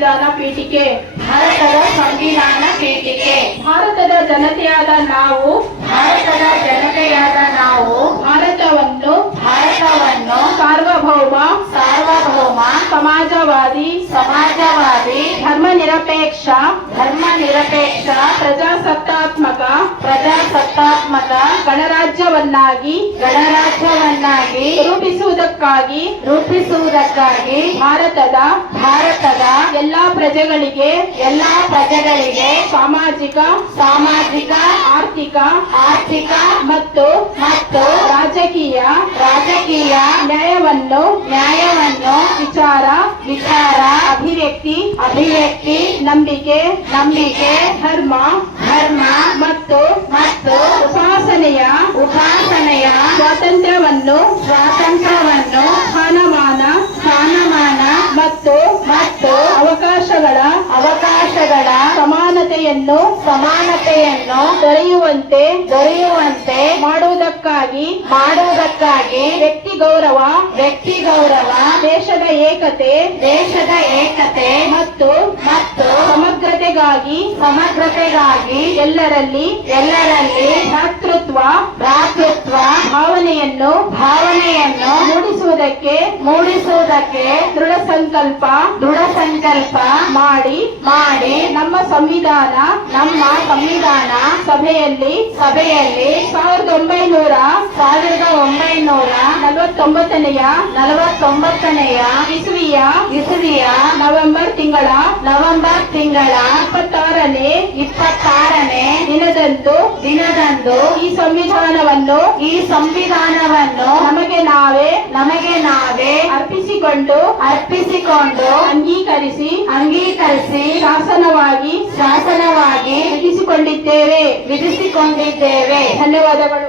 ಸಂವಿಧಾನ ಪೀಠಿಕೆ. ಭಾರತದ ಸಂವಿಧಾನ ಪೀಠಿಕೆ. ಭಾರತದ ಜನತೆಯಾದ ನಾವು ಭಾರತವನ್ನು ಸಾರ್ವಭೌಮ ಸಮಾಜವಾದಿ ಧರ್ಮನಿರಪೇಕ್ಷ ಪ್ರಜಾಸತ್ತಾತ್ಮಕ ಗಣರಾಜ್ಯವನ್ನಾಗಿ ರೂಪಿಸುವುದಕ್ಕಾಗಿ ಭಾರತದ ಎಲ್ಲಾ ಪ್ರಜೆಗಳಿಗೆ ಸಾಮಾಜಿಕ ಆರ್ಥಿಕ ಮತ್ತು ರಾಜಕೀಯ ನ್ಯಾಯವನ್ನು ವಿಚಾರ ಅಭಿವ್ಯಕ್ತಿ ನಂಬಿಕೆ ಧರ್ಮ ಮತ್ತು ಉಪಾಸನೆಯ ಸ್ವಾತಂತ್ರ್ಯವನ್ನು ಸ್ಥಾನಮಾನ ಮತ್ತು ಅವಕಾಶಗಳ ಸಮಾನತೆಯನ್ನು ದೊರೆಯುವಂತೆ ಮಾಡುವುದಕ್ಕಾಗಿ ವ್ಯಕ್ತಿ ಗೌರವ ದೇಶದ ಏಕತೆ ಮತ್ತು ಸಮಗ್ರತೆಗಾಗಿ ಎಲ್ಲರಲ್ಲಿ ಭ್ರಾತೃತ್ವ ಭಾವನೆಯನ್ನು ಮೂಡಿಸುವುದಕ್ಕೆ ದೃಢ ಸಂಕಲ್ಪ ಮಾಡಿ ನಮ್ಮ ಸಂವಿಧಾನ ಸಭೆಯಲ್ಲಿ 1949ನೇ ಇಸವಿಯ ನವೆಂಬರ್ ತಿಂಗಳ 26ನೇ ದಿನದಂದು ಈ ಸಂವಿಧಾನವನ್ನು ನಮಗೆ ನಾವೇ ಅರ್ಪಿಸಿಕೊಂಡು ಅಂಗೀಕರಿಸಿ ಶಾಸನವಾಗಿ ವಿಧಿಸಿಕೊಂಡಿದ್ದೇವೆ. ಧನ್ಯವಾದಗಳು.